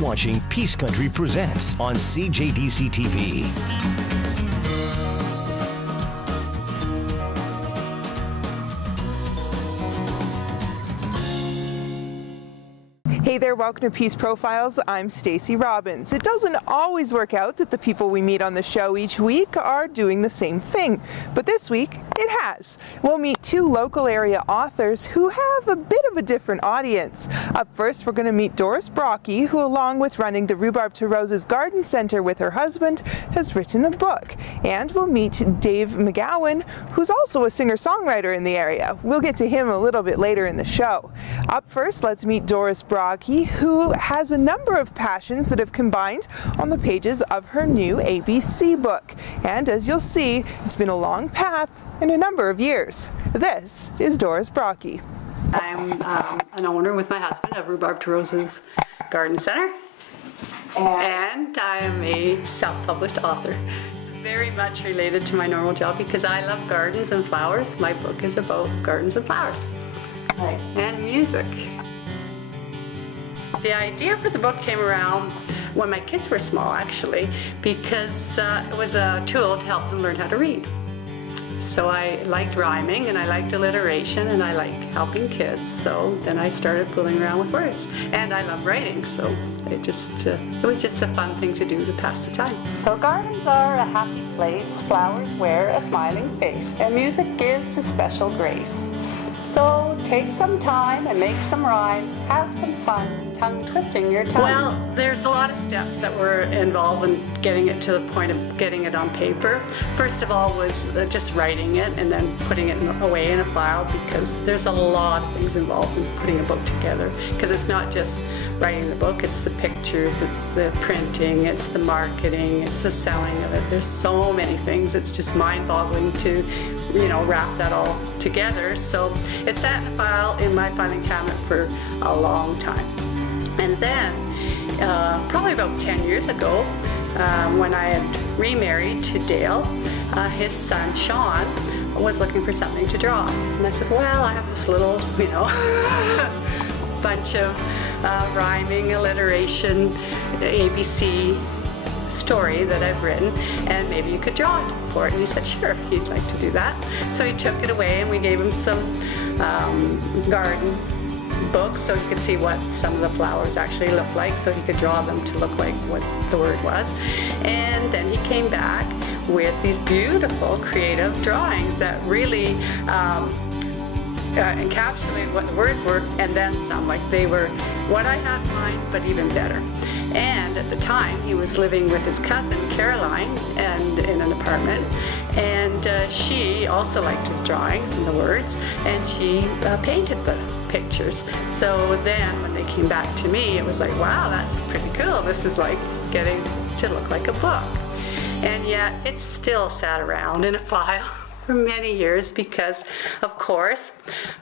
watching Peace Country Presents on CJDC TV. Hey there, welcome to Peace Profiles. I'm Stacey Robbins. It doesn't always work out that the people we meet on the show each week are doing the same thing, but this week it has. We'll meet two local area authors who have a bit of a different audience. Up first, we're going to meet Doris Brocky, who along with running the Rhubarb to Roses Garden Center with her husband, has written a book. And we'll meet Dave McGowan, who's also a singer-songwriter in the area. We'll get to him a little bit later in the show. Up first, let's meet Doris Brocky, who has a number of passions that have combined on the pages of her new ABC book. And as you'll see, it's been a long path and a number of years. This is Doris Brocky. I'm an owner with my husband of Rhubarb to Roses Garden Center, and I am a self-published author. Very much related to my normal job because I love gardens and flowers. My book is about gardens and flowers. Nice. And music. The idea for the book came around when my kids were small, actually, because it was a tool to help them learn how to read. So I liked rhyming and I liked alliteration and I liked helping kids, so then I started fooling around with words. And I love writing, so it was just a fun thing to do to pass the time. So gardens are a happy place, flowers wear a smiling face, and music gives a special grace. So take some time and make some rhymes, have some fun, tongue twisting your tongue. Well, there's a lot of steps that were involved in getting it to the point of getting it on paper. First of all was just writing it and then putting it away in a file, because there's a lot of things involved in putting a book together. Because it's not just writing the book, it's the pictures, it's the printing, it's the marketing, it's the selling of it. There's so many things, it's just mind-boggling to wrap that all together. So it sat in a file in my filing cabinet for a long time. And then, probably about 10 years ago, when I had remarried to Dale, his son Sean was looking for something to draw. And I said, well, I have this little, bunch of rhyming, alliteration, ABC story that I've written, and maybe you could draw it for it. And he said sure, he'd like to do that. So he took it away and we gave him some garden books so he could see what some of the flowers actually look like, so he could draw them to look like what the word was. And then he came back with these beautiful creative drawings that really encapsulated what the words were, and then some. Like they were what I had in mind, but even better. And at the time, he was living with his cousin, Caroline, and in an apartment. And she also liked his drawings and the words, and she painted the pictures. So then when they came back to me, it was like, wow, that's pretty cool. This is like getting to look like a book. And yet, it still sat around in a file for many years because, of course,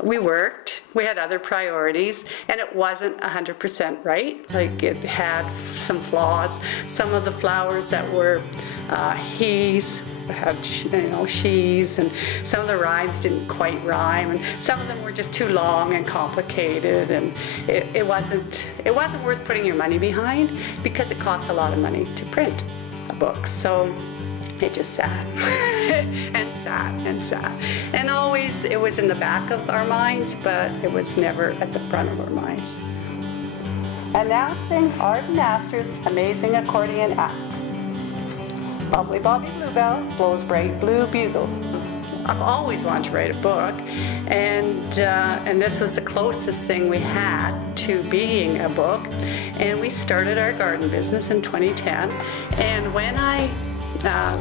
we worked, we had other priorities, and it wasn't 100% right. Like, it had some flaws. Some of the flowers that were he's had, she's, and some of the rhymes didn't quite rhyme, and some of them were just too long and complicated, and it wasn't worth putting your money behind because it costs a lot of money to print a book. So it just sat and sat and sat. And always it was in the back of our minds, but it was never at the front of our minds. Announcing Arden Astor's amazing accordion act. Bubbly Bobby Bluebell blows bright blue bugles. I've always wanted to write a book, and this was the closest thing we had to being a book. And we started our garden business in 2010, and when I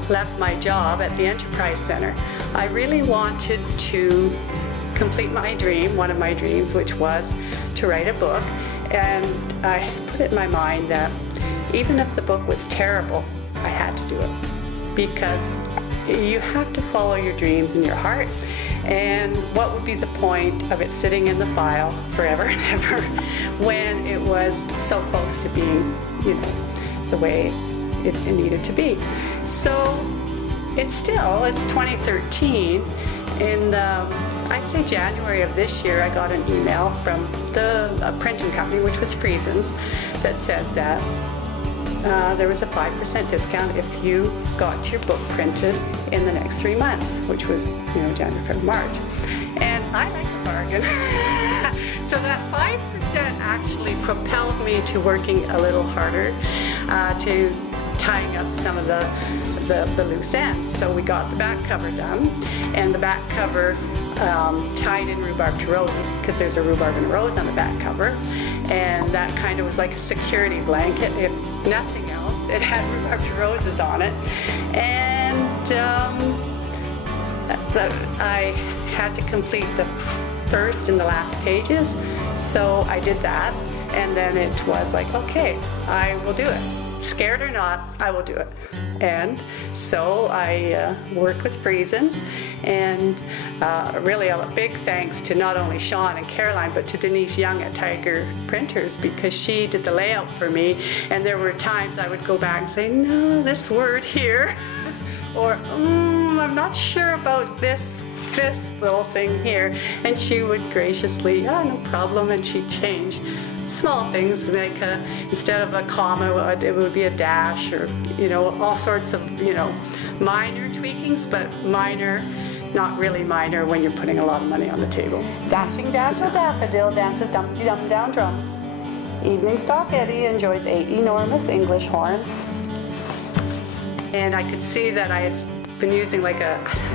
left my job at the Enterprise Center, I really wanted to complete my dream, one of my dreams, which was to write a book. And I put it in my mind that even if the book was terrible, I had to do it, because you have to follow your dreams in your heart. And what would be the point of it sitting in the file forever and ever when it was so close to being, the way it needed to be. So it's 2013, in I'd say January of this year, I got an email from the printing company, which was Friesens, that said that there was a 5% discount if you got your book printed in the next 3 months, which was, January, February, March. And I like a bargain. So that 5% actually propelled me to working a little harder, to tying up some of the loose ends. So we got the back cover done, and the back cover tied in rhubarb to roses, because there's a rhubarb and a rose on the back cover, and that kind of was like a security blanket. If nothing else, it had rhubarb to roses on it, and I had to complete the first and the last pages, so I did that, and then it was like, okay, I will do it. Scared or not, I will do it. And so I worked with Friesens, and really a big thanks to not only Sean and Caroline, but to Denise Young at Tiger Printers, because she did the layout for me, and there were times I would go back and say, no, this word here, or I'm not sure about this little thing here, and she would graciously, no problem, and she'd change small things, like instead of a comma, it would be a dash, or all sorts of minor tweakings, but minor, not really minor when you're putting a lot of money on the table. Dashing dash a daffodil dances dumpty dum down drums. Evening Stalk Eddie enjoys 8 enormous English horns. And I could see that I had been using like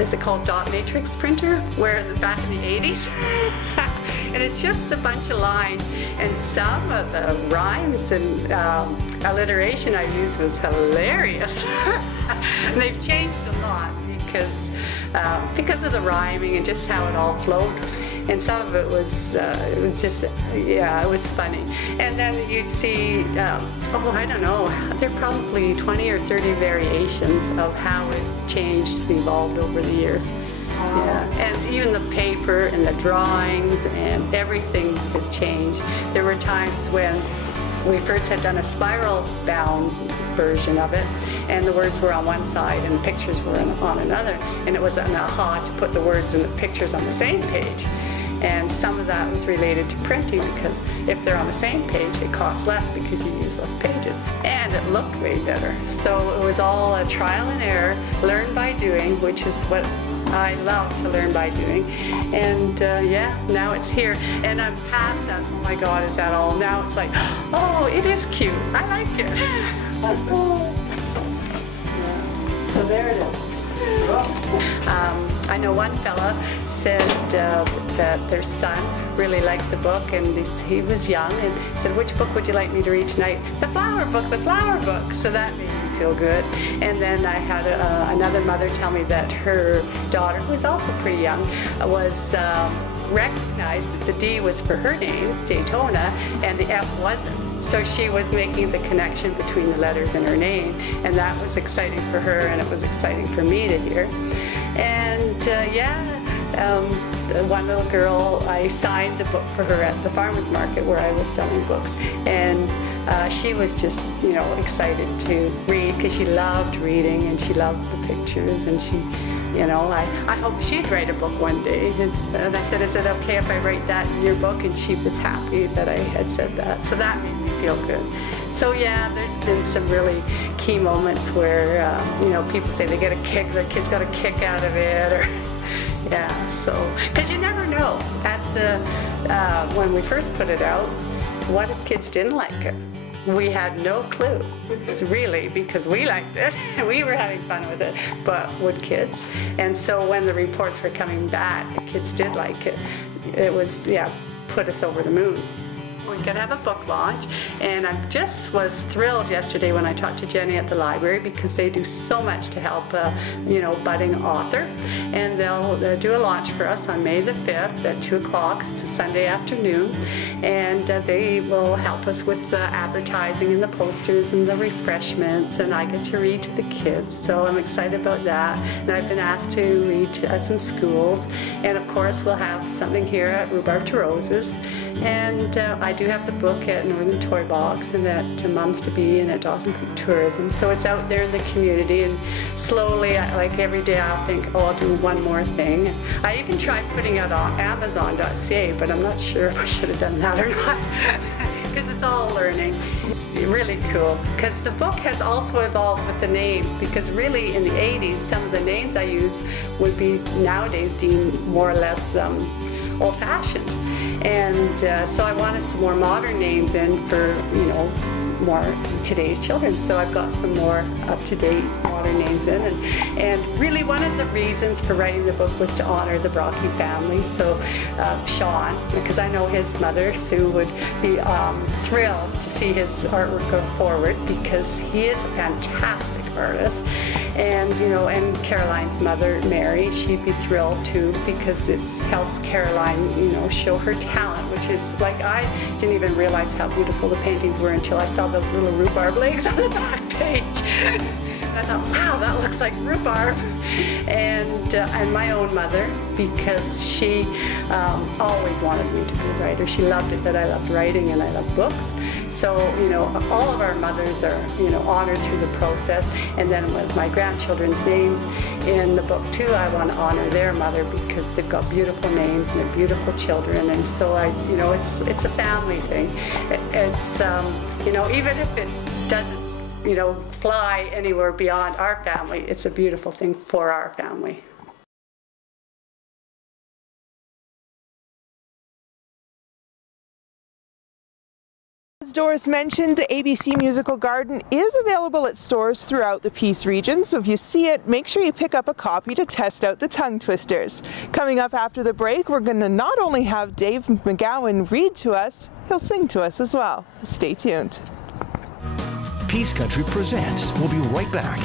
is it called dot matrix printer, where back in the 80s. And it's just a bunch of lines, and some of the rhymes and alliteration I used was hilarious. And they've changed a lot because of the rhyming and just how it all flowed. And some of it was just, it was funny. And then you'd see, I don't know, there are probably 20 or 30 variations of how it changed and evolved over the years. Yeah, and even the paper and the drawings and everything has changed. There were times when we first had done a spiral bound version of it, and the words were on one side and the pictures were on another, and it was an aha to put the words and the pictures on the same page. And some of that was related to printing, because if they're on the same page, it costs less because you use less pages, and it looked way better. So it was all a trial and error, learn by doing, which is what I love to learn by doing. And now it's here, and I'm past that. Oh my God, is that all? Now it's like, oh, it is cute. I like it. So there it is. I know one fella said that their son really liked the book, and he was young, and said, which book would you like me to read tonight? The flower book, the flower book. So that made me feel good. And then I had another mother tell me that her daughter, who was also pretty young, was recognized that the D was for her name, Daytona, and the F wasn't. So she was making the connection between the letters in her name, and that was exciting for her, and it was exciting for me to hear. And one little girl, I signed the book for her at the farmer's market where I was selling books, and she was just, excited to read, because she loved reading and she loved the pictures, and she, I hope she'd write a book one day. And I said, is it okay if I write that in your book? And she was happy that I had said that. So that made me feel good. So yeah, there's been some really key moments where, people say they get a kick, their kids got a kick out of it, or yeah, so, because you never know. When we first put it out, what if kids didn't like it? We had no clue, really, because we liked it. We were having fun with it, but would kids? And so when the reports were coming back, the kids did like it. It was, put us over the moon. We're going to have a book launch, and I just was thrilled yesterday when I talked to Jenny at the library, because they do so much to help budding author, and they'll do a launch for us on May the 5th at 2 o'clock. It's a Sunday afternoon, and they will help us with the advertising and the posters and the refreshments, and I get to read to the kids, so I'm excited about that. And I've been asked to read at some schools, and of course we'll have something here at Rhubarb to Roses. And I do have the book at Northern Toy Box and at Mums to Be and at Dawson Creek Tourism. So it's out there in the community, and slowly, like every day, I'll think, oh, I'll do one more thing. I even tried putting it on Amazon.ca, but I'm not sure if I should have done that or not. Because it's all learning. It's really cool. Because the book has also evolved with the name, because really in the 80s, some of the names I use would be nowadays deemed more or less old-fashioned. And so I wanted some more modern names in for, you know, more today's children. So I've got some more up-to-date modern names in. And really one of the reasons for writing the book was to honor the Brocky family. So Sean, because I know his mother, Sue, would be thrilled to see his artwork go forward, because he is a fantastic artist. And, you know, and Caroline's mother, Mary, she'd be thrilled too, because it helps Caroline, you know, show her talent, which is like, I didn't even realize how beautiful the paintings were until I saw those little rhubarb legs on the back page. I thought, wow, that looks like rhubarb. And my own mother, because she always wanted me to be a writer. She loved it that I loved writing and I loved books. So, you know, all of our mothers are, you know, honored through the process. And then with my grandchildren's names in the book too, I want to honor their mother, because they've got beautiful names and they're beautiful children. And so you know, it's a family thing. It's, you know, even if it doesn't, you know, fly anywhere beyond our family, it's a beautiful thing for our family. As Doris mentioned, the ABC Musical Garden is available at stores throughout the Peace region, so if you see it, make sure you pick up a copy to test out the tongue twisters. Coming up after the break, we're going to not only have Dave McGowan read to us, he'll sing to us as well. Stay tuned. Peace Country Presents. We'll be right back.